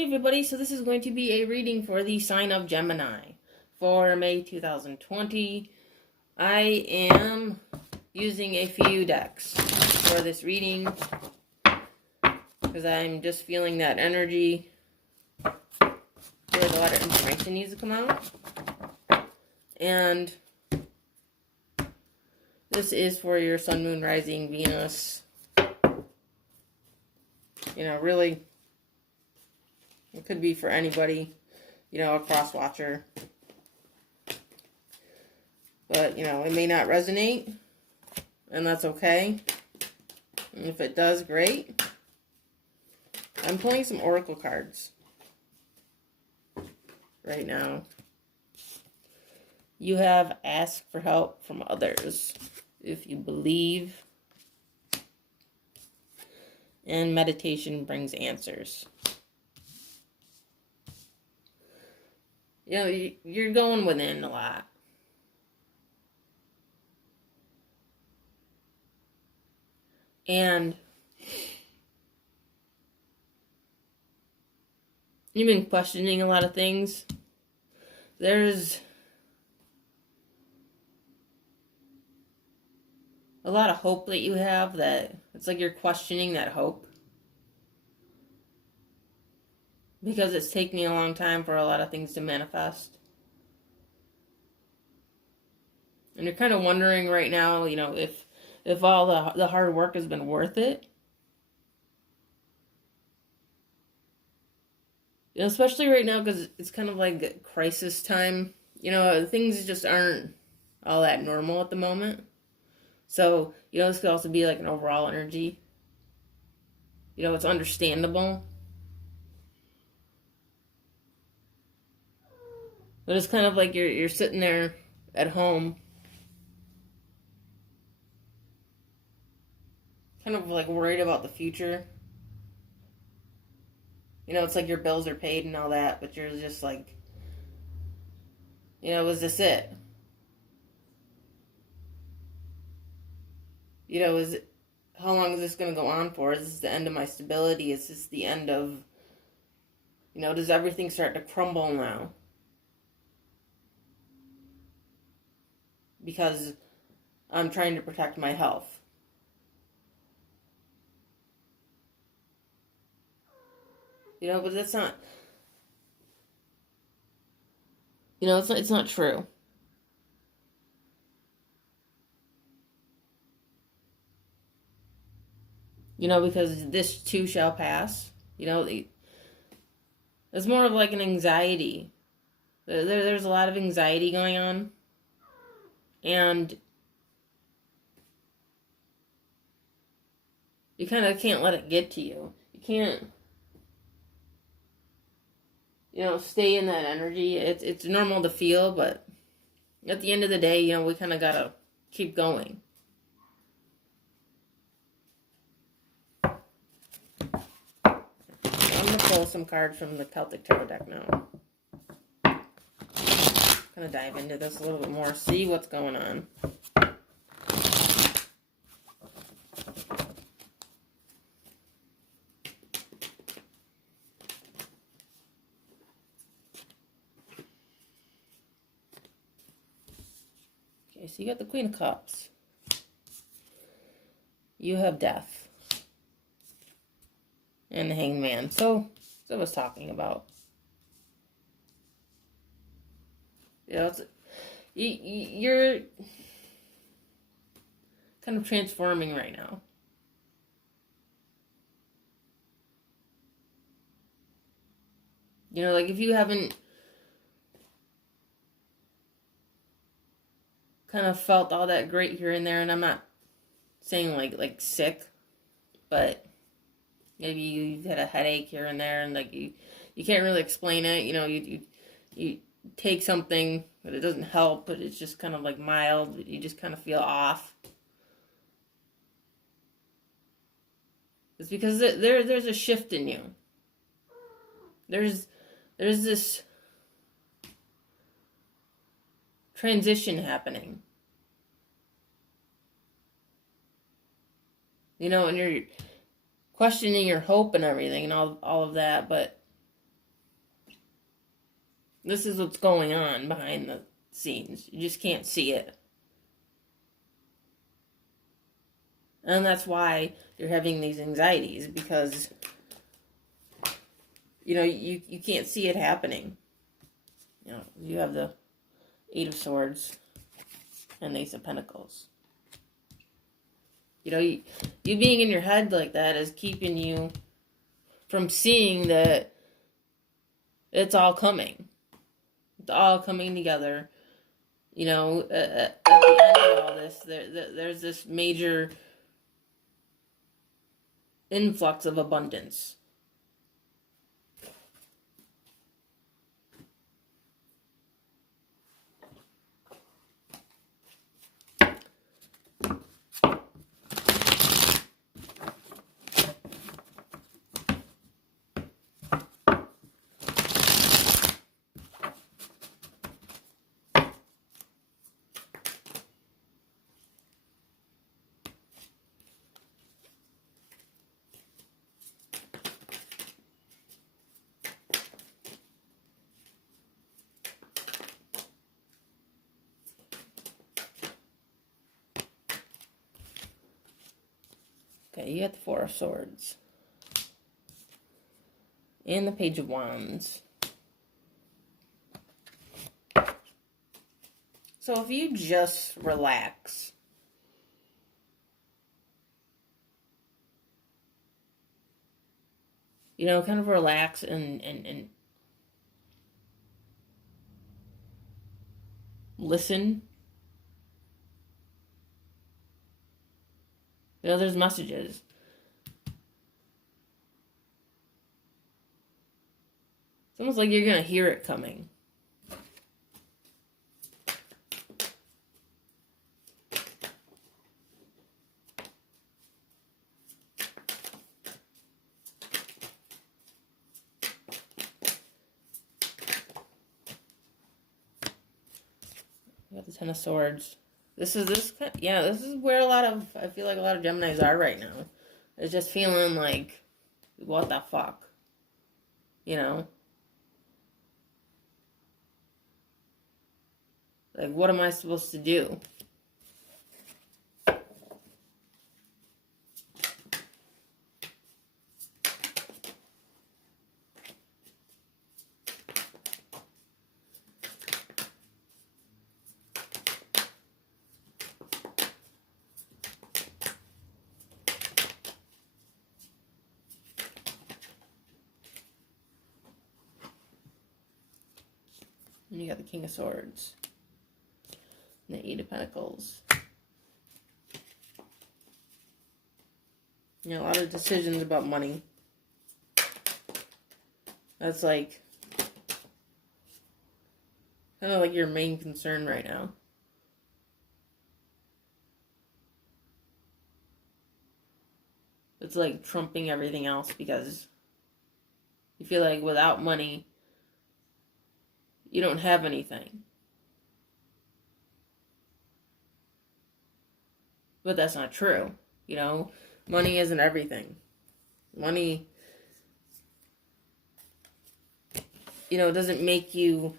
Hey everybody, so this is going to be a reading for the sign of Gemini for May 2020. I am using a few decks for this reading because I'm just feeling that energy. There's a lot of information needs to come out. And this is for your Sun, Moon, Rising, Venus. Really, it could be for anybody, a cross watcher. But, it may not resonate, and that's okay. And if it does, great. I'm pulling some oracle cards right now. You have asked for help from others if you believe, and meditation brings answers. You're going within a lot. And you've been questioning a lot of things. There's a lot of hope that you have that it's like you're questioning that hope. Because it's taking a long time for a lot of things to manifest. And you're kind of wondering right now, if all the hard work has been worth it. Especially right now because it's kind of like crisis time. Things just aren't all that normal at the moment. So, this could also be like an overall energy. It's understandable. But it's kind of like you're sitting there at home, kind of like worried about the future. It's like your bills are paid and all that, but you're just like, is this it? How long is this going to go on for? Is this the end of my stability? Is this the end of, does everything start to crumble now? Because I'm trying to protect my health. But that's not, it's not true. Because this too shall pass. It's more of like an anxiety. There's a lot of anxiety going on. And you kind of can't let it get to you. You can't, stay in that energy. It's normal to feel, but at the end of the day, we kind of gotta keep going. I'm gonna pull some cards from the Celtic Tarot deck now. Kind of dive into this a little bit more, see what's going on. Okay, so you got the Queen of Cups. You have Death. And the Hanged Man. So I was talking about. You're kind of transforming right now. Like if you haven't kind of felt all that great here and there, and I'm not saying like sick, but maybe you've had a headache here and there, and like you can't really explain it. You take something, but it doesn't help, but it's just kind of like mild. You just kind of feel off. It's because there's a shift in you. There's this transition happening. And you're questioning your hope and everything and all of that, but This is what's going on behind the scenes. You just can't see it. And that's why you're having these anxieties, because, you can't see it happening. You have the Eight of Swords and the Ace of Pentacles. You being in your head like that is keeping you from seeing that it's all coming. It's all coming together. At the end of all this, there's this major influx of abundance. Okay, you got the Four of Swords. And the Page of Wands. So if you just relax, kind of relax and listen. There's messages. It's almost like you're going to hear it coming. You got the Ten of Swords. This is where I feel like a lot of Geminis are right now. It's just feeling like, what the fuck? Like, what am I supposed to do? And you got the King of Swords. And the Eight of Pentacles. A lot of decisions about money. That's like kind of like your main concern right now. It's like trumping everything else because you feel like without money, you don't have anything. But that's not true. Money isn't everything. Money, doesn't make you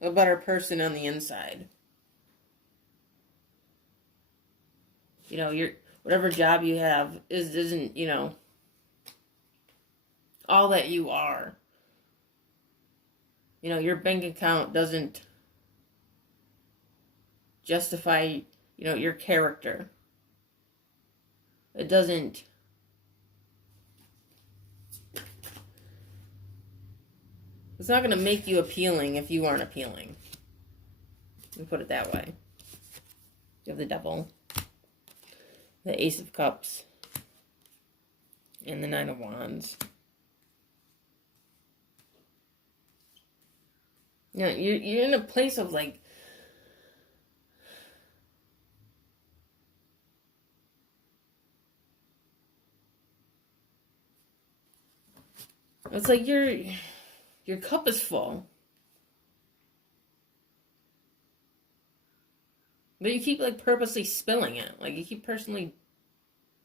a better person on the inside. Whatever job you have isn't, all that you are. Your bank account doesn't justify, your character. It doesn't. It's not going to make you appealing if you aren't appealing. Let me put it that way. You have the Devil, the Ace of Cups, and the Nine of Wands. You're in a place of like, it's like your cup is full. But you keep like purposely spilling it. Like you keep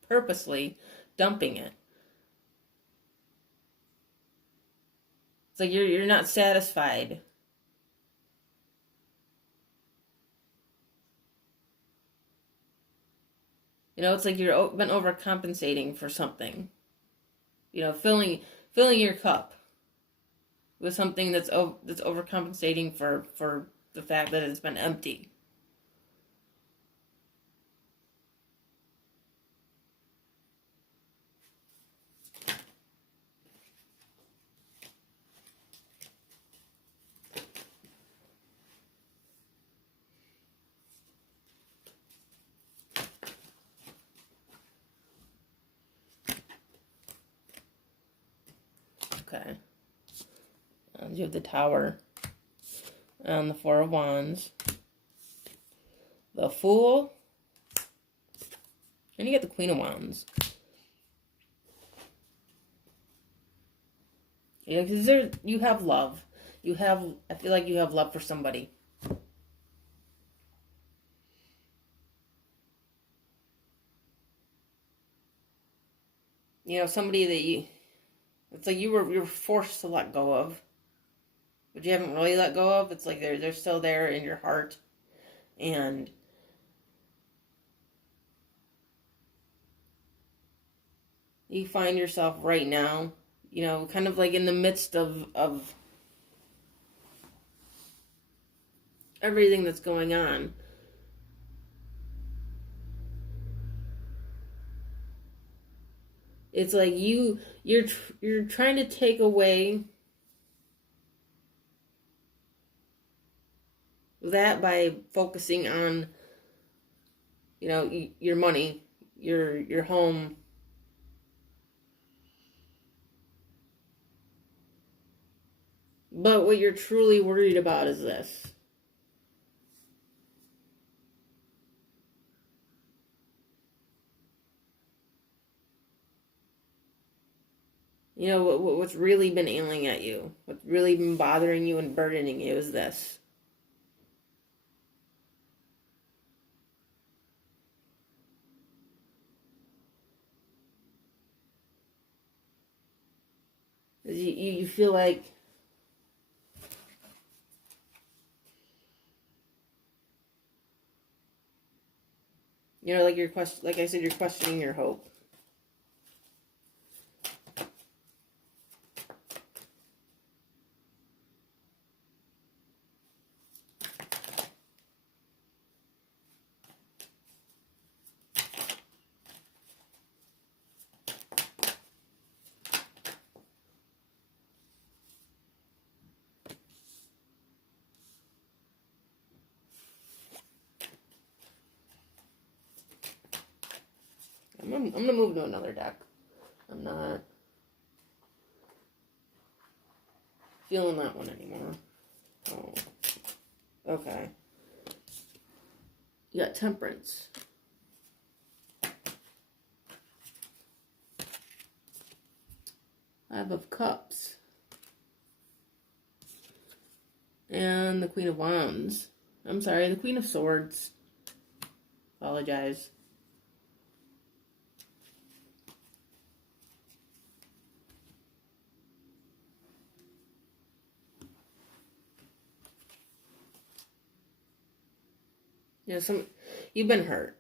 purposely dumping it. It's like you're not satisfied. You know, it's like you've been overcompensating for something. You know, filling your cup with something that's overcompensating for the fact that it's been empty. Okay. You have the Tower and the Four of Wands, the Fool, and you get the Queen of Wands. Yeah, because you have love. I feel like you have love for somebody. You know, somebody that it's like you were forced to let go of, but you haven't really let go of. It's like they're still there in your heart, and you find yourself right now, you know, kind of like in the midst of everything that's going on. It's like you're trying to take away that by focusing on, you know, your money, your home. But what you're truly worried about is this. You know, what's really been ailing at you, what's really been bothering you and burdening you is this. You feel like, you know, like I said, you're questioning your hope. I'm gonna move to another deck. I'm not feeling that one anymore. Oh, okay. You got Temperance. Five of Cups. And the Queen of Wands. I'm sorry, the Queen of Swords. Apologize. You know, you've been hurt.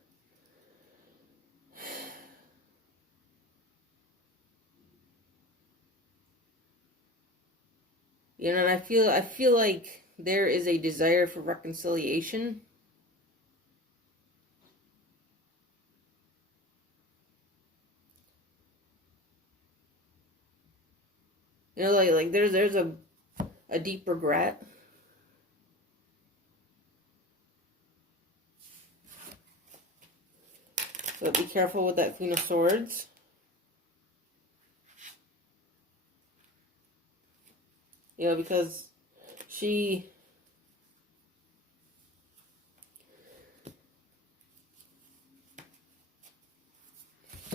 You know, and I feel like there is a desire for reconciliation. You know, like there's a deep regret. So be careful with that Queen of Swords. You know, because she...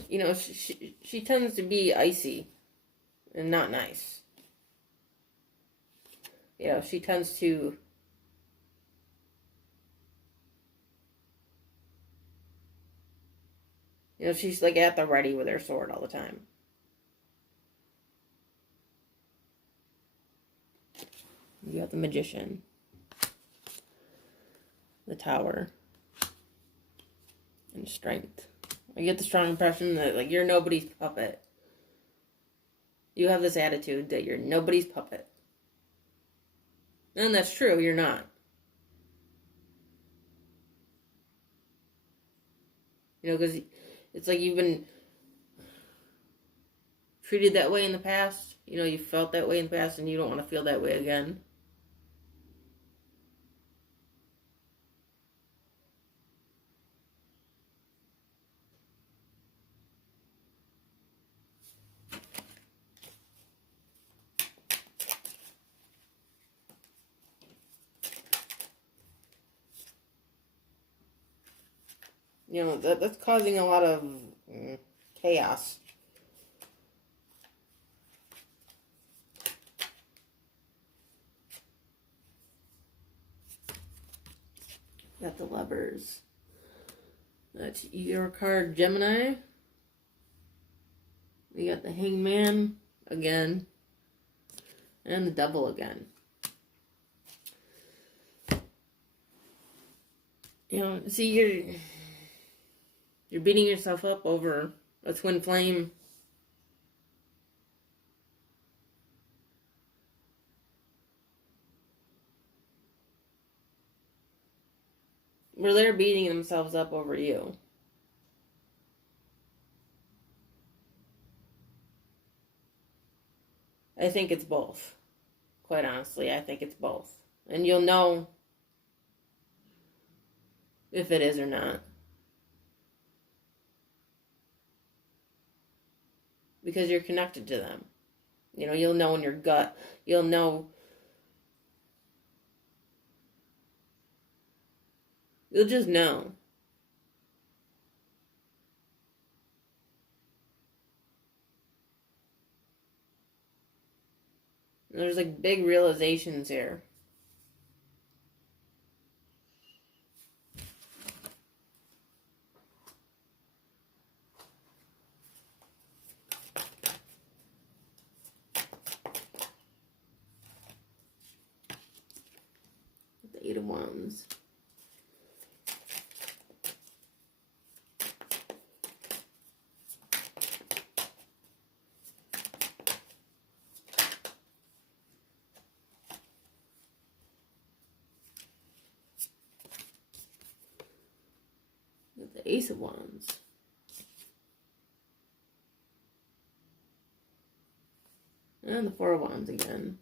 You know, she tends to be icy and not nice. You know, she tends to... You know, she's like at the ready with her sword all the time. You got the Magician, the Tower, and Strength. I get the strong impression that, like, you're nobody's puppet. You have this attitude that you're nobody's puppet. And that's true, you're not. You know, because it's like you've been treated that way in the past. You know, you felt that way in the past and you don't want to feel that way again. You know, that's causing a lot of chaos. Got the Lovers. That's your card, Gemini. We got the Hangman again. And the Devil again. You know, see, you're beating yourself up over a twin flame. Where they're beating themselves up over you. I think it's both. Quite honestly, I think it's both. And you'll know if it is or not. Because you're connected to them. You know, you'll know in your gut. You'll know. You'll just know. And there's like big realizations here. The Eight of Wands. The Ace of Wands. And the Four of Wands again.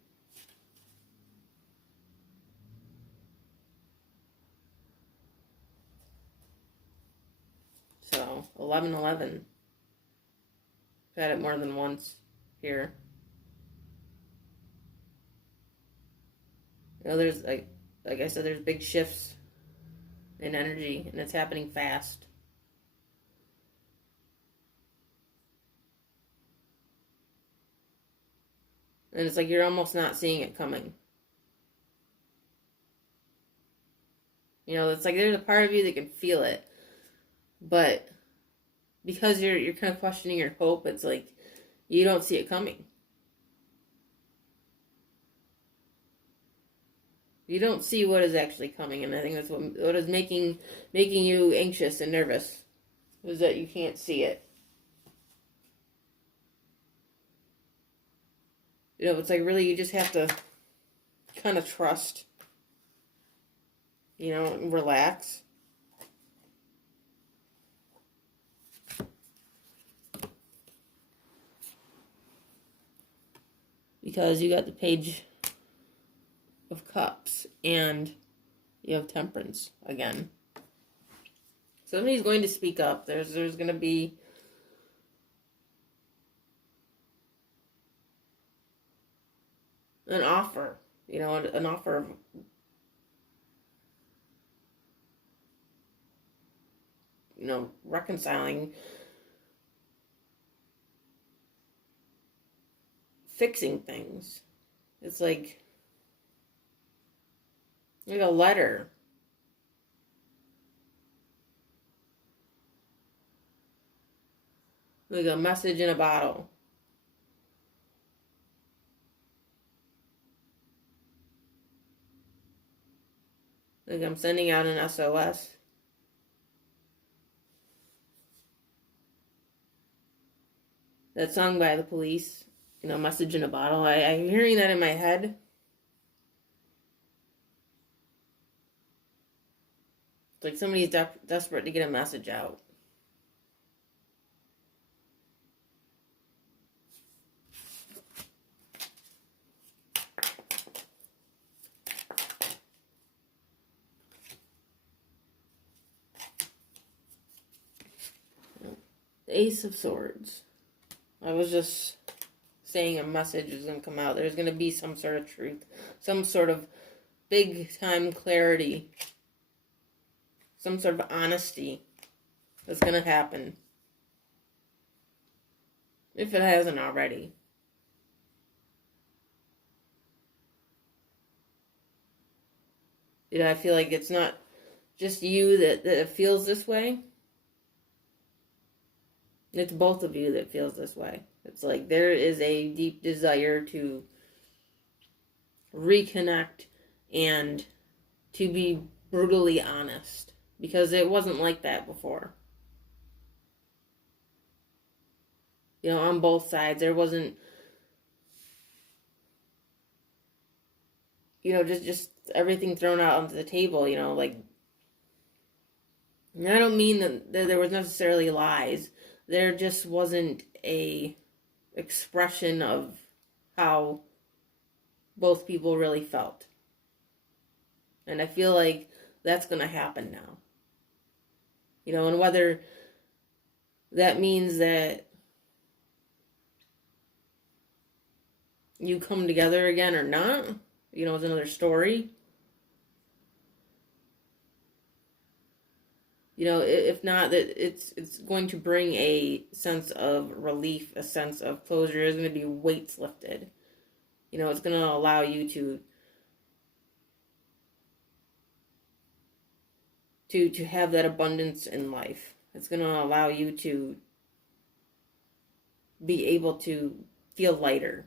So, 11-11. I've had it more than once here. You know, there's, like I said, there's big shifts in energy, and it's happening fast. And it's like you're almost not seeing it coming. You know, it's like there's a part of you that can feel it. But because you're kind of questioning your hope, it's like you don't see it coming. You don't see what is actually coming, and I think that's what is making you anxious and nervous, is that you can't see it. You know, it's like really you just have to kind of trust, you know, and relax. Because you got the Page of Cups and you have Temperance again. Somebody's going to speak up. There's going to be an offer, you know, an offer of reconciling, fixing things. It's like a letter. Like a message in a bottle. Like I'm sending out an SOS. That song by the Police, Message in a Bottle. I'm hearing that in my head. It's like somebody's desperate to get a message out. The Ace of Swords. I was just saying a message is going to come out. There's going to be some sort of truth. Some sort of big time clarity. Some sort of honesty that's going to happen. If it hasn't already. I feel like it's not just you that feels this way. It's both of you that feels this way. It's like there is a deep desire to reconnect and to be brutally honest. Because it wasn't like that before. On both sides, there wasn't, just everything thrown out onto the table, like, and I don't mean that there was necessarily lies. There just wasn't a expression of how both people really felt. And I feel like that's going to happen now. And whether that means that you come together again or not, is another story. If not, that it's going to bring a sense of relief, a sense of closure. There's going to be weights lifted. It's going to allow you to have that abundance in life. It's going to allow you to be able to feel lighter.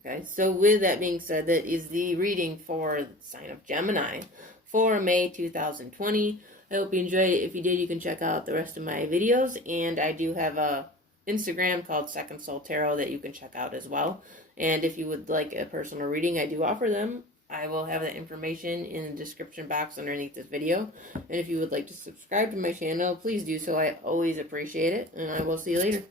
Okay, so with that being said, that is the reading for the sign of Gemini for May 2020. I hope you enjoyed it. If you did, you can check out the rest of my videos. And I do have a Instagram called Second Soul Tarot that you can check out as well. And if you would like a personal reading, I do offer them. I will have that information in the description box underneath this video. And if you would like to subscribe to my channel, please do so. I always appreciate it. And I will see you later.